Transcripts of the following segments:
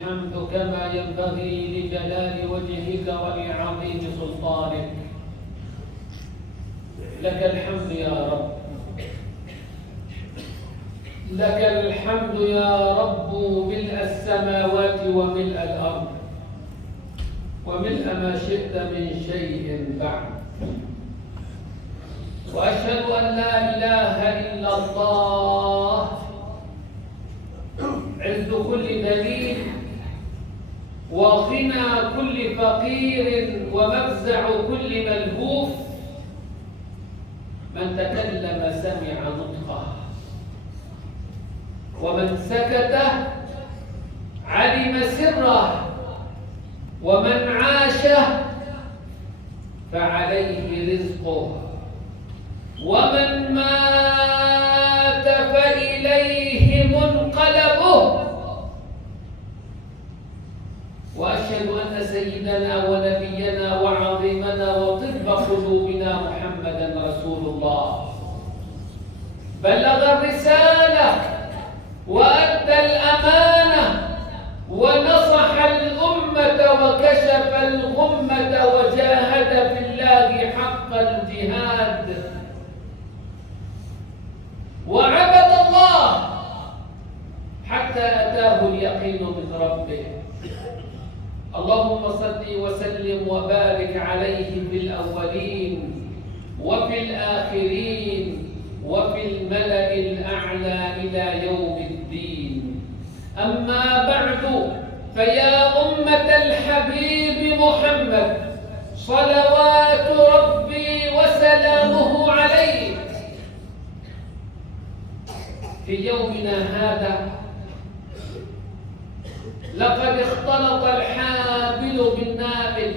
الحمد كما ينبغي لجلال وجهك ولعظيم سلطانك. لك الحمد يا رب، لك الحمد يا رب ملء السماوات وملء الأرض وملء ما شئت من شيء بعد. وأشهد أن لا إله إلا الله عز كل دليل وغنى كل فقير ومفزع كل ملهوف. من تكلم سمع نطقه، ومن سكت علم سره، ومن عاش فعليه رزقه، ومن مات فإليه منقلبه. وأشهد أن سيدنا ونبينا وعظيمنا وطب قلوبنا محمدا رسول الله بلغ الرسالة وأدى الأمانة ونصح الأمة وكشف الغمة وجاهد في الله حق الجهاد وعبد الله حتى أتاه اليقين من ربه. اللهم صل وسلم وبارك عليه في الأولين وفي الآخرين وفي الملأ الأعلى إلى يوم الدين. أما بعد، فيا أمة الحبيب محمد صلوات ربي وسلامه عليه، في يومنا هذا لقد اختلط الحابل بالنابل،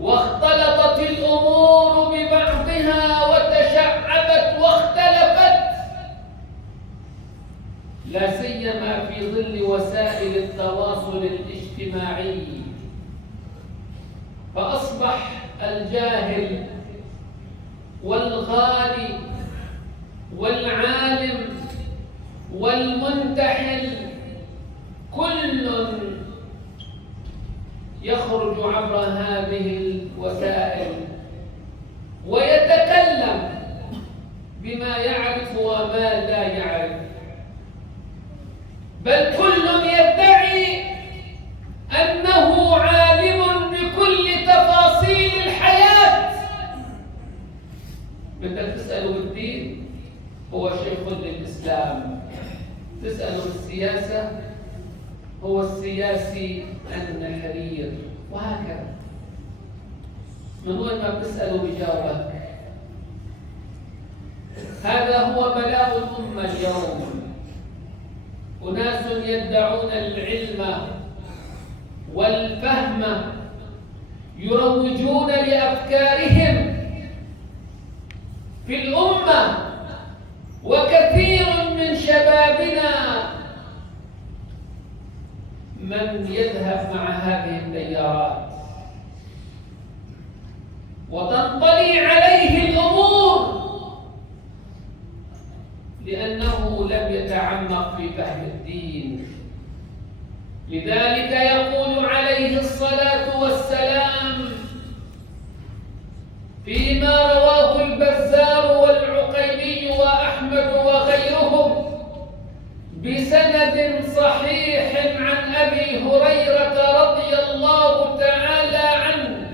واختلطت الأمور ببعضها وتشعبت واختلفت، لا سيما في ظل وسائل التواصل الاجتماعي. فأصبح الجاهل والغالي والعالم والمنتحل كل يخرج عبر هذه الوسائل ويتكلم بما يعرف وما لا يعرف، بل كل يدعي أنه عالم بكل تفاصيل الحياة. بدك تسأله بالدين هو شيخ للإسلام، تسأله بالسياسة هو السياسي النحرير، وهكذا. من وين ما بتسأله بجاوبك. هذا هو بلاء الأمة اليوم. أناس يدعون العلم والفهم، يروجون لأفكارهم في الأمة، وكثير من شبابنا من يذهب مع هذه التيارات وتنطلي عليه الأمور لأنه لم يتعمق في فهم الدين. لذلك يقول عليه الصلاة والسلام فيما رواه البزار والعقيلي وأحمد وغيرهم بسند صحيح عن أبي هريرة رضي الله تعالى عنه،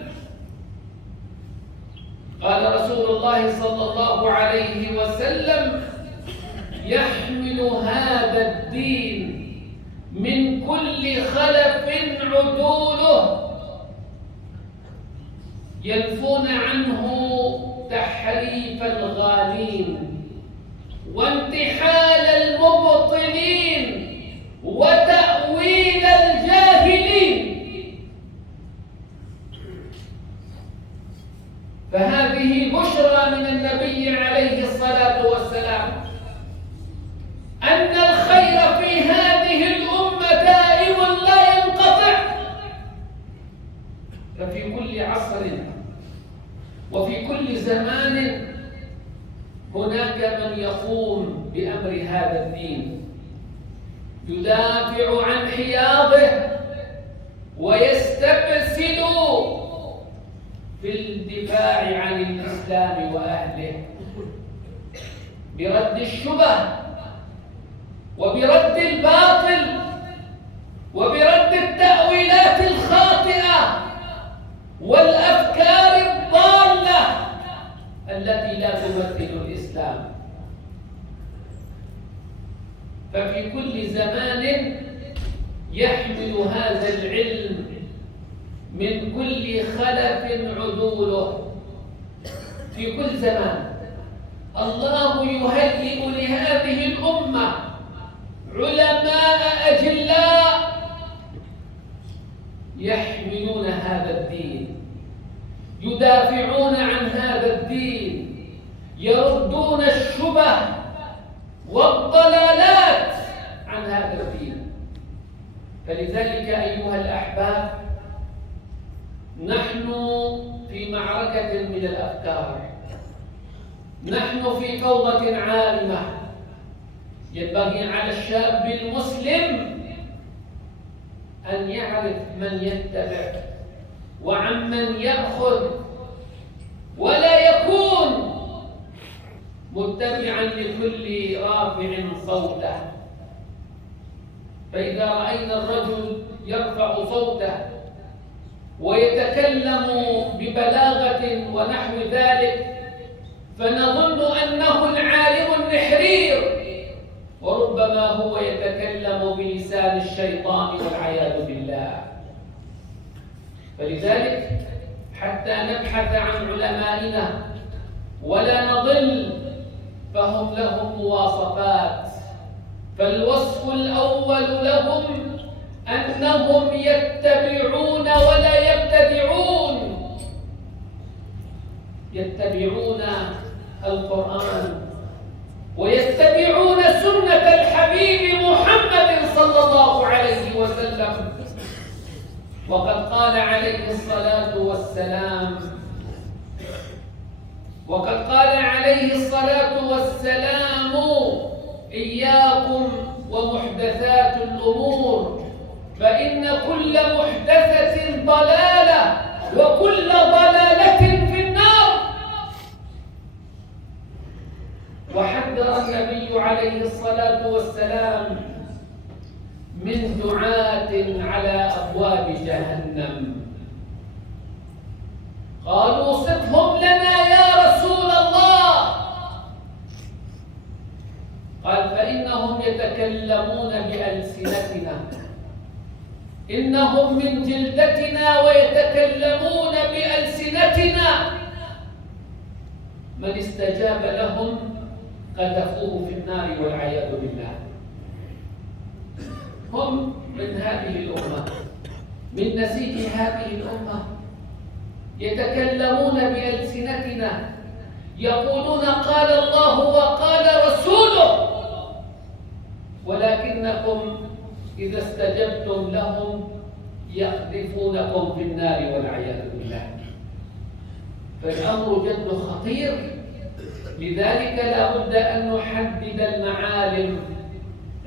قال رسول الله صلى الله عليه وسلم: يحمل هذا الدين من كل خلف عدوله، ينفون عنه تحريف الغالين وانتحال المبطلين وتأويل الجاهلين. فهذه بشرى من النبي عليه الصلاة والسلام أن الخير في هذه الأمة دائم لا ينقطع. ففي كل عصر وفي كل زمان هناك من يقوم بأمر هذا الدين، يدافع عن انحياضه ويستبسل في الدفاع عن الإسلام وأهله برد الشبه وبرد الباطل وبرد التأويلات الخاطئة والأفكار الضالة التي لا تمثل الإسلام. ففي كل زمان يحمل هذا العلم من كل خلف عدوله. في كل زمان الله يهيئ لهذه الأمة علماء أجلاء يحملون هذا الدين، يدافعون عن هذا الدين، يردون الشبه والضلالات عن هذا الدين. فلذلك أيها الأحباب، نحن في معركة من الأفكار، نحن في فوضى عارمة. ينبغي على الشاب المسلم أن يعرف من يتبع وعمن يأخذ، ولا يكون متبعا لكل رافع صوته. فإذا رأينا الرجل يرفع صوته ويتكلم ببلاغة ونحو ذلك فنظن أنه العالم النحرير، وربما هو يتكلم بلسان الشيطان والعياذ بالله. فلذلك حتى نبحث عن علمائنا ولا نضل فهم لهم مواصفات. فالوصف الأول لهم أنهم يتبعون ولا يبتدعون، يتبعون القرآن ويتبعون سنة الحبيب محمد صلى الله عليه وسلم. وقد قال عليه الصلاة والسلام إياكم ومحدثات الأمور فإن كل محدثة ضلالة وكل ضلالة في النار. وحذر النبي عليه الصلاة والسلام من دعاة على أبواب جهنم. قالوا صفهم لنا يا رسول الله. قال فإنهم يتكلمون بألسنتنا، إنهم من جلدتنا ويتكلمون بألسنتنا. من استجاب لهم قذفوه في النار والعياذ بالله. هم من هذه الأمة، من نسيج هذه الأمة، يتكلمون بألسنتنا، يقولون قال الله وقال رسوله، ولكنكم إذا استجبتم لهم يقذفونكم في النار والعياذ بالله. فالأمر جد خطير. لذلك لا بد أن نحدد المعالم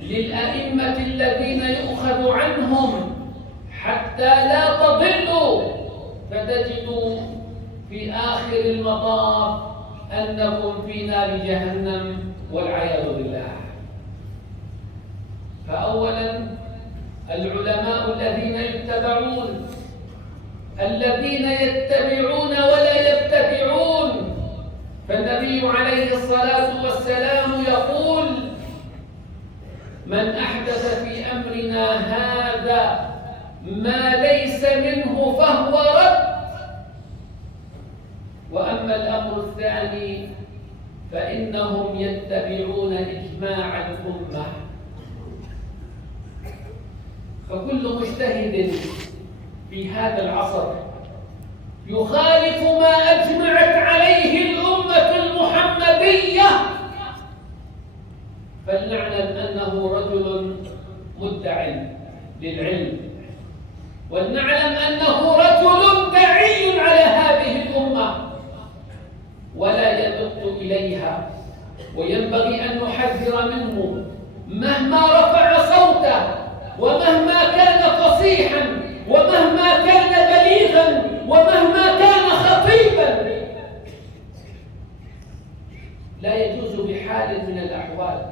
للأئمة الذين يؤخذ عنهم حتى لا تضلوا فتجدوا في آخر المطاف أنكم في نار جهنم والعياذ بالله. فأولا العلماء الذين يتبعون، الذين يتبعون ولا يبتدعون. فالنبي عليه الصلاة والسلام يقول من أحدث في أمرنا هذا ما ليس منه فهو رد. وأما الأمر الثاني فإنهم يتبعون إجماع الأمة. فكل مجتهد في هذا العصر يخالف ما أجمعت عليه الأمة المحمدية فلنعلم أنه رجل مدع للعلم، ولنعلم أنه رجل داعي على هذه الأمة ولا يدق إليها. وينبغي أن نحذر منه مهما رفع صوته ومهما فصيحا ومهما كان بليغا ومهما كان خطيبا لا يجوز بحال من الأحوال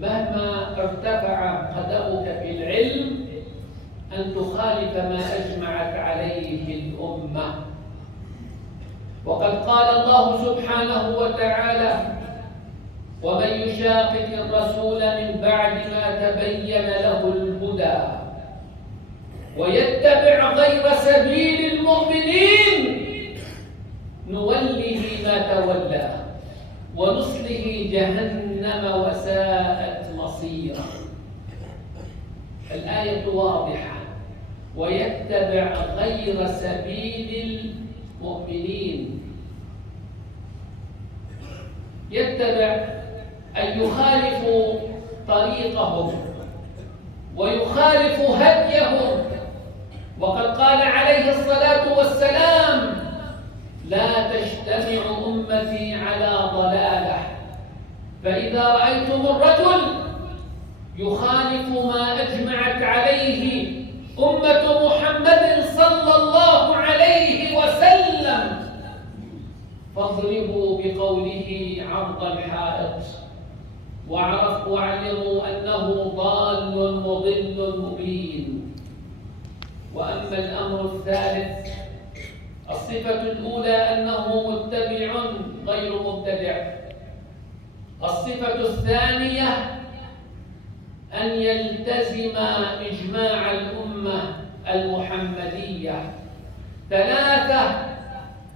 مهما ارتفع قدمك في العلم أن تخالف ما أجمعت عليه الأمة. وقد قال الله سبحانه وتعالى: ومن يشاقق الرسول من بعد ما تبين له الهدى ويتبع غير سبيل المؤمنين نوله ما تولى ونصله جهنم وساءت مصيرا. الآية واضحة: ويتبع غير سبيل المؤمنين. يتبع أن يخالف طريقهم ويخالف هديهم. وقد قال عليه الصلاة والسلام: لا تجتمع أمتي على ضلالة، فإذا رأيتم الرجل يخالف ما أجمعت عليه أمة محمد صلى الله عليه وسلم فاضربوا بقوله عرض الحائط واعلموا أنه ضال مضل مبين. وأما الأمر الثالث، الصفة الأولى أنه متبع غير مبتدع. الصفة الثانية أن يلتزم إجماع الأمة المحمدية. ثلاثة،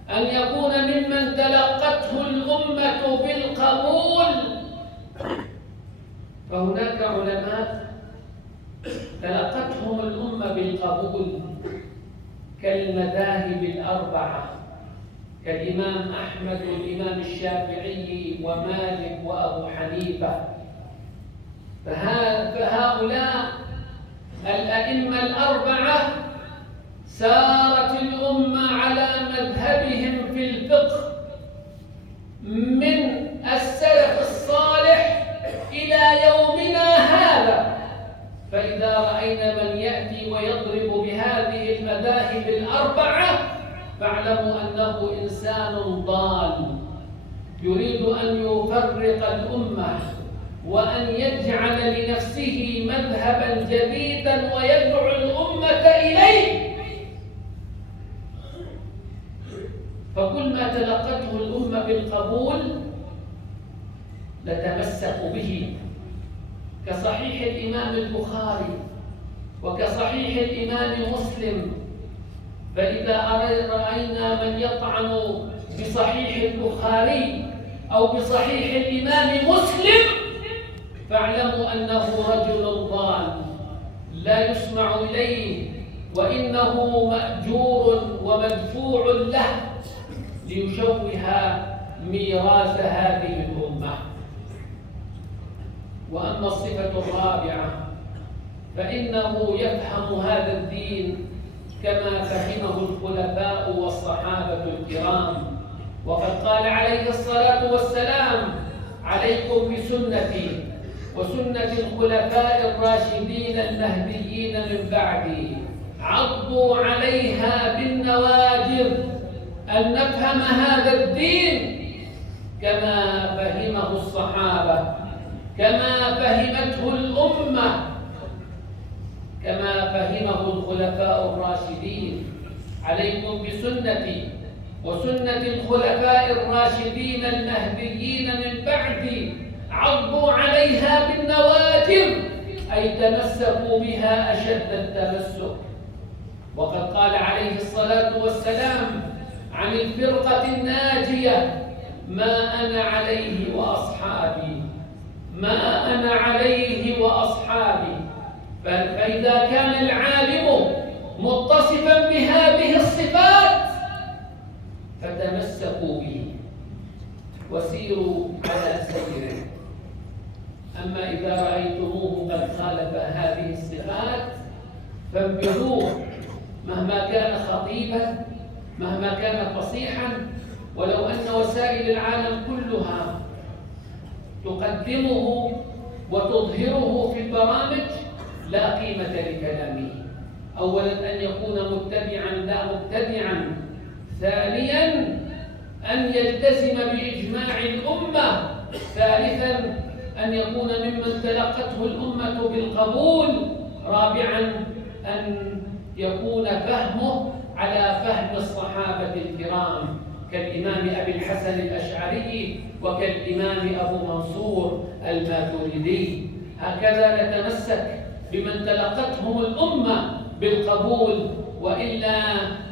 أن يكون ممن تلقته الأمة بالقبول. فهناك علماء تلقتهم الأمة بالقبول كالمذاهب الأربعة، كالإمام أحمد والإمام الشافعي ومالك وأبو حنيفة. فهؤلاء الأئمة الأربعة سارت الأمة على مذهبهم في الفقه من السلف الصالح إلى يومنا هذا. فإذا رأينا من يأتي ويضرب بهذه المذاهب الأربعة فاعلموا أنه إنسان ضال يريد أن يفرق الأمة وأن يجعل لنفسه مذهبا جديدا ويدعو الأمة إليه. فكل ما تلقته الأمة بالقبول نتمسك به، كصحيح الإمام البخاري وكصحيح الإمام مسلم. فإذا رأينا من يطعن بصحيح البخاري أو بصحيح الإمام مسلم فاعلموا أنه رجل ضال لا يسمع إليه، وإنه مأجور ومدفوع له ليشوه ميراث هذه الأمة. وأما الصفة الرابعة فإنه يفهم هذا الدين كما فهمه الخلفاء والصحابة الكرام. وقد قال عليه الصلاة والسلام: عليكم بسنتي وسنة الخلفاء الراشدين المهديين من بعدي، عضوا عليها بالنواجذ. أن نفهم هذا الدين كما فهمه الصحابة، كما فهمته الأمة، كما فهمه الخلفاء الراشدين. عليكم بسنتي وسنة الخلفاء الراشدين المهديين من بعدي، عضوا عليها بالنواجذ، أي تمسكوا بها أشد التمسك. وقد قال عليه الصلاة والسلام عن الفرقة الناجية: ما أنا عليه وأصحابي، ما أنا عليه وأصحابي. فإذا كان العالم متصفا بهذه الصفات فتمسكوا به وسيروا على سيره. أما إذا رأيتموه قد خالف هذه الصفات فانبذوه، مهما كان خطيبا، مهما كان فصيحا، ولو أن وسائل العالم كلها تقدمه وتظهره في البرامج لا قيمة لكلامه. أولا أن يكون متبعا لا مبتدعا، ثانيا أن يلتزم بإجماع الأمة، ثالثا أن يكون ممن تلقته الأمة بالقبول، رابعا أن يكون فهمه على فهم الصحابة الكرام كالإمام أبي الحسن الأشعري وكالإمام أبو منصور الماتريدي. هكذا نتمسك بمن تلقتهم الأمة بالقبول، وإلا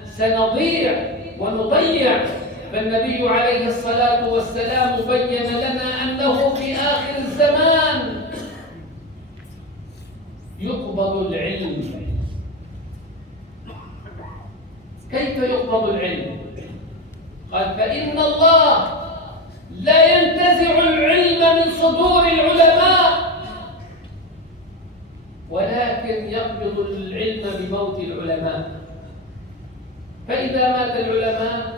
سنضيع ونضيع. فالنبي عليه الصلاة والسلام بين لنا أنه في آخر الزمان يقبض العلم. كيف يقبض العلم؟ قال: فإن الله لا ينتزع العلم من صدور العلماء، ولكن يقبض العلم بموت العلماء. فإذا مات العلماء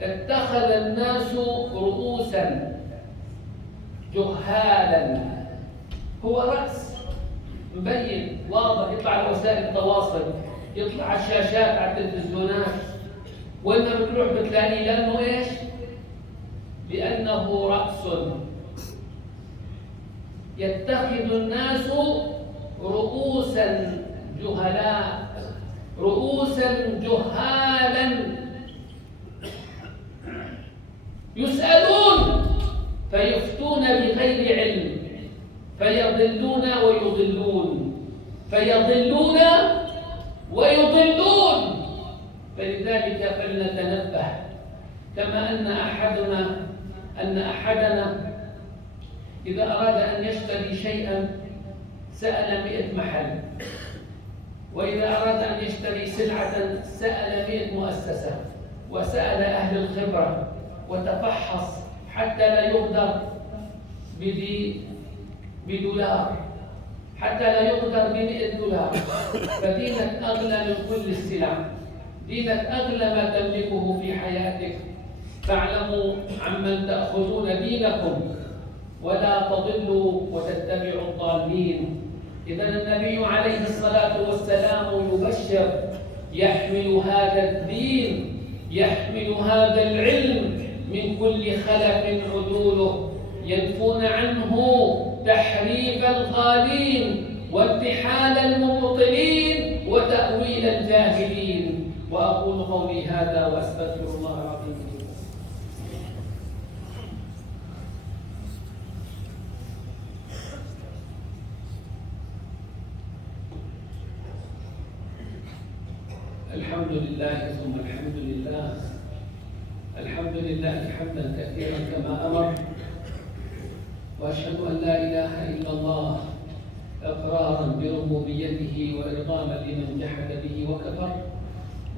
اتخذ الناس رؤوسا جهالا. هو رأس مبين واضح، يطلع على وسائل التواصل، يطلع على الشاشات، على التلفزيونات، وإنما بتروح بتلاقيه. لأنه إيش؟ لأنه رأس. يتخذ الناس رؤوسا جهلاء، رؤوسا جهالا، يسألون فيفتون بغير علم، فيضلون ويضلون، فيضلون ويضلون. فلذلك فلنتنبه. كما أن أحدنا إذا أراد أن يشتري شيئا سأل 100 محل، وإذا أراد أن يشتري سلعة سأل 100 مؤسسة، وسأل أهل الخبرة وتفحص حتى لا يغدر بدولار، حتى لا يغدر ب$100. فدينك أغلى من كل السلع، دينك أغلى ما تملكه في حياتك. فاعلموا عمن تأخذون دينكم ولا تضلوا وتتبعوا الضالين. إذن النبي عليه الصلاة والسلام يبشر: يحمل هذا الدين، يحمل هذا العلم من كل خلف عدوله، ينفون عنه تحريف الغالين وانتحال المبطلين وتأويل الجاهلين. وأقول قولي هذا وأستغفر الله العظيم. الحمد لله ثم الحمد لله، الحمد لله حمدا كثيرا كما أمر، وأشهد أن لا إله إلا الله إقرارا بربوبيته وإرغاما لمن جحد به وكفر،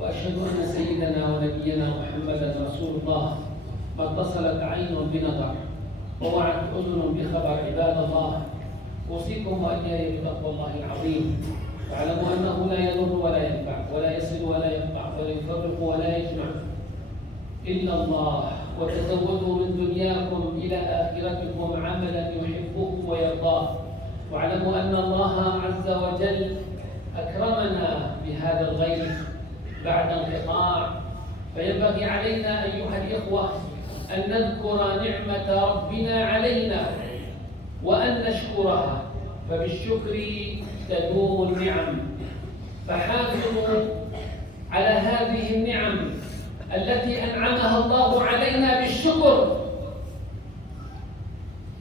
وأشهد أن سيدنا ونبينا محمدا رسول الله ما اتصلت عين بنظر ووعت أذن بخبر. عباد الله، أوصيكم وإياي بتقوى الله العظيم. واعلموا أنه لا يضر ولا ينفع ولا يصل ولا يقطع ولا يفرق ولا يجمع إلا الله. وتزودوا من دنياكم إلى آخرتكم عملا يحبه ويرضاه. واعلموا أن الله عز وجل أكرمنا بهذا الغيث بعد انقطاع، فينبغي علينا أيها الإخوة أن نذكر نعمة ربنا علينا وأن نشكرها، فبالشكر تدوم النعم. فحافظوا على هذه النعم التي أنعمها الله علينا بالشكر.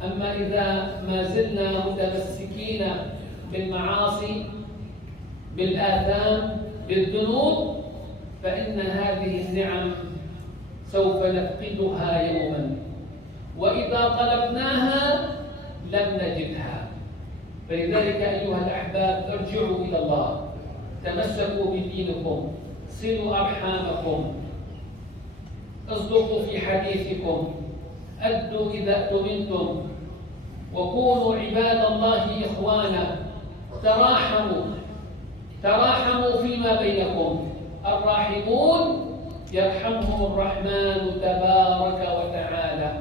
أما إذا ما زلنا متمسكين بالمعاصي، بالآثام، بالذنوب، فإن هذه النعم سوف نفقدها يوما، وإذا طلبناها لم نجدها. فلذلك أيها الأحباب، ارجعوا إلى الله، تمسكوا بدينكم، صلوا أرحامكم، اصدقوا في حديثكم، أدوا إذا اؤتمنتم، وكونوا عباد الله إخوانا، تراحموا فيما بينكم. الراحمون يرحمهم الرحمن تبارك وتعالى.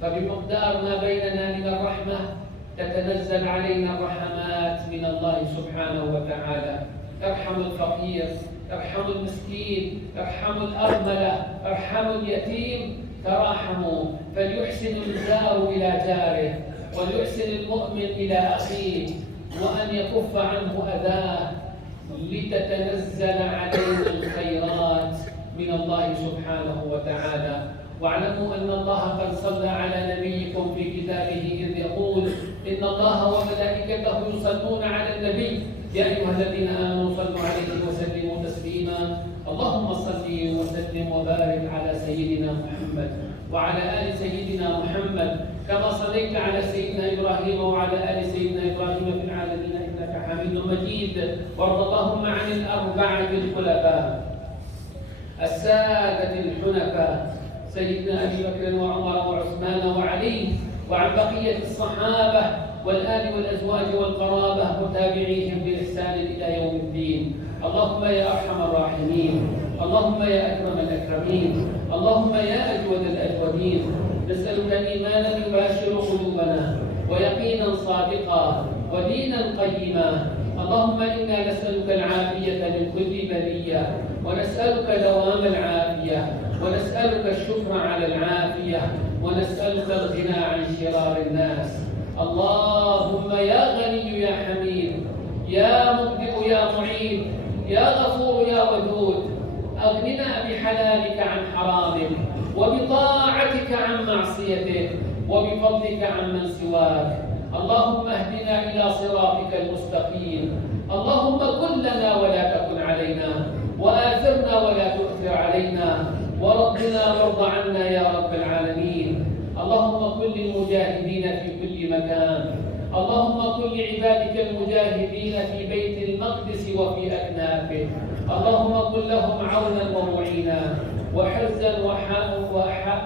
فبمقدار ما بيننا من الرحمة تتنزل علينا الرحمات من الله سبحانه وتعالى. ارحموا الفقير، ارحموا المسكين، ارحموا الأرملة، ارحموا اليتيم، تراحموا. فليحسن الجار إلى جاره، وليحسن المؤمن إلى أخيه، وأن يكف عنه أذاه، لتتنزل علينا الخيرات من الله سبحانه وتعالى. واعلموا أن الله قد صلى على نبيكم في كتابه إذ يقول: إن الله وملائكته يصلون على النبي يا أيها الذين آمنوا صلوا عليه وسلموا تسليما. اللهم صل وسلم وبارك على سيدنا محمد وعلى آل سيدنا محمد، كما صليت على سيدنا إبراهيم وعلى آل سيدنا إبراهيم في العالمين إنك حميد مجيد. وارض اللهم عن الأربعة الخلفاء السادة الحنفاء سيدنا أبي بكر وعمر وعثمان وعلي، وعن بقية الصحابة والآل والأزواج والقرابة وتابعيهم بإحسان إلى يوم الدين. اللهم يا أرحم الراحمين، اللهم يا أكرم الأكرمين، اللهم يا أجود الأجودين، نسألك إيمانا يباشر قلوبنا، ويقينا صادقا، ودينا قيما. اللهم إنا نسألك العافية من كل بلية، ونسألك دوام العافية، ونسألك الشكر على العافية، ونسألك الغنى عن شرار الناس. اللهم يا غني يا حميد، يا مبدئ يا معيد، يا غفور يا ودود، أغننا بحلالك عن حرامك، وبطاعتك عن معصيتك، وبفضلك عن من سواك. اللهم اهدنا إلى صراطك المستقيم. اللهم كن لنا ولا تكن علينا، وآثرنا ولا تؤثر علينا، وربنا وارض عنا يا رب العالمين. اللهم كن للمجاهدين في كل مكان، اللهم كن لعبادك المجاهدين في بيت المقدس وفي أكنافه. اللهم كن لهم عونا ومعينا، وحرزا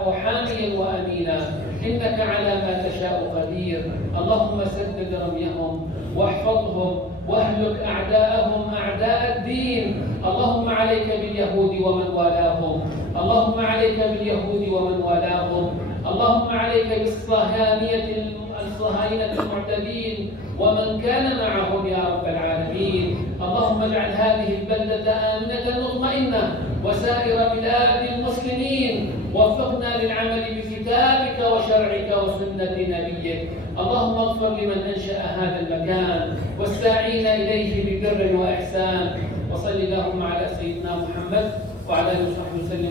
وحاميا وأمينا، إنك على ما تشاء قدير. اللهم سدد رميهم واحفظهم واهلك أعداءهم أعداء الدين. اللهم عليك باليهود ومن والاهم، اللهم عليك باليهود ومن والاهم، اللهم عليك بالصهاينة المعتدين ومن كان معهم يا رب العالمين. اللهم اجعل هذه البلدة آمنة مطمئنة وسائر بلاد المسلمين. وفقنا للعمل بكتابك وشرعك وسنة نبيك. اللهم اغفر لمن أنشأ هذا المكان والساعين إليه ببر وإحسان. وصل اللهم على سيدنا محمد وعلى آله وصحبه وسلم.